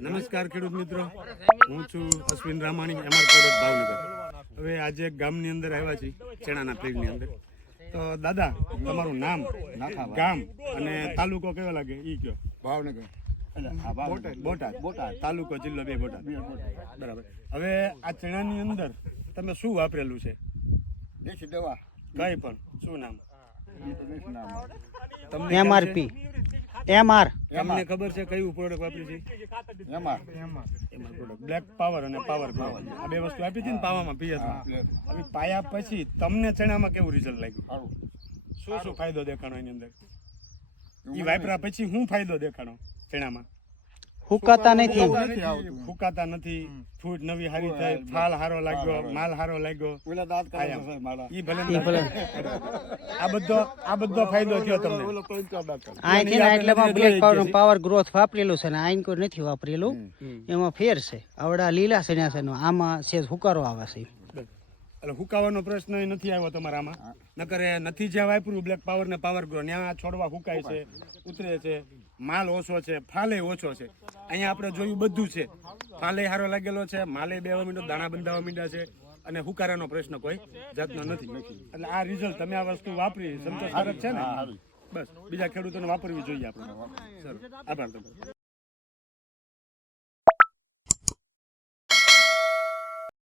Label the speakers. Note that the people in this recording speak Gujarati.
Speaker 1: નમસ્કાર ખેડૂત મિત્રો. હું છું અશ્વિન રામાણી એમઆર પ્રોડક્ટ ભાવનગર. હવે આજે એક ગામની અંદર આવ્યા છીએ ચણાના ફિલ્ડની અંદર. તો દાદા તમારું નામ? ગામ અને તાલુકો કેવો લાગે? ઈ કયો.
Speaker 2: ભાવનગર.
Speaker 1: બોટાદ. બોટાદ. તાલુકો જિલ્લો બે બોટાદ. બરાબર. હવે આ ચણાની અંદર તમે શું વાપરેલું છે?
Speaker 2: દેશી દવા.
Speaker 1: કઈ પણ. શું નામ?
Speaker 2: ઈ તો નથી નામ.
Speaker 1: તમને ખ્યાલ
Speaker 3: એમઆરપી એમઆર
Speaker 1: છે? તમને ખબર છે કયું પ્રોડક્ટ વાપરી છે?
Speaker 2: એમાં
Speaker 1: એમઆર પ્રોડક્ટ બ્લેક પાવર અને પાવર પાવર આ બે વસ્તુ આપી હતી ને પાવામાં પીએસમાં હવે પાયા પછી તમને ચણામાં કેવું રિઝલ્ટ લાગ્યું?
Speaker 2: સારું.
Speaker 1: શું શું ફાયદો દેખાણો એની અંદર? ઈ વાપરા પછી શું ફાયદો દેખાણો ચણામાં?
Speaker 3: હુકાતા નથી.
Speaker 1: હુકાતા નથી. ફૂટ નવી હારી થઈ ફાલ હારો લાગ્યો માલ હારો લાગ્યો.
Speaker 2: ઓલા દાંત કાઢે મારા.
Speaker 1: ઈ ભલે
Speaker 3: ઈ ભલે.
Speaker 1: આ બધો આ બધો ફાયદો થયો તમને.
Speaker 2: આઈ
Speaker 3: આ છે ને એટલામાં બ્લેક પાવર પાવર ગ્રોથ વાપરેલું છે ને આઈન કોઈ નથી વાપરેલું. એમાં ફેર છે. આવડા લીલા છે ને આમાં છે હુકારો આવે છે.
Speaker 1: એટલે હુકાવાનો પ્રશ્ન નથી આવ્યો તમારામાં. નકર નથી જ્યાં વાપર્યું બ્લેક પાવર ને પાવર ગ્રો ત્યાં છોડવા હુકાય છે ઉતરે છે માલ ઓછો છે ફાલે ઓછો છે. અહીંયા આપણે જોયું બધું છે. ફાલે સારો લાગેલો છે માલે બેવા મીંડો દાણા બંધાવા મીંડા છે. અને હુકારાનો પ્રશ્ન કોઈ જાતનો નથી. એટલે આ રિઝલ્ટ તમે આ વસ્તુ વાપરી. સંતોષકારક છે ને? બસ. બીજા ખેડૂતોને વાપરવી જોઈએ આપણે. સર. આભાર તમારો.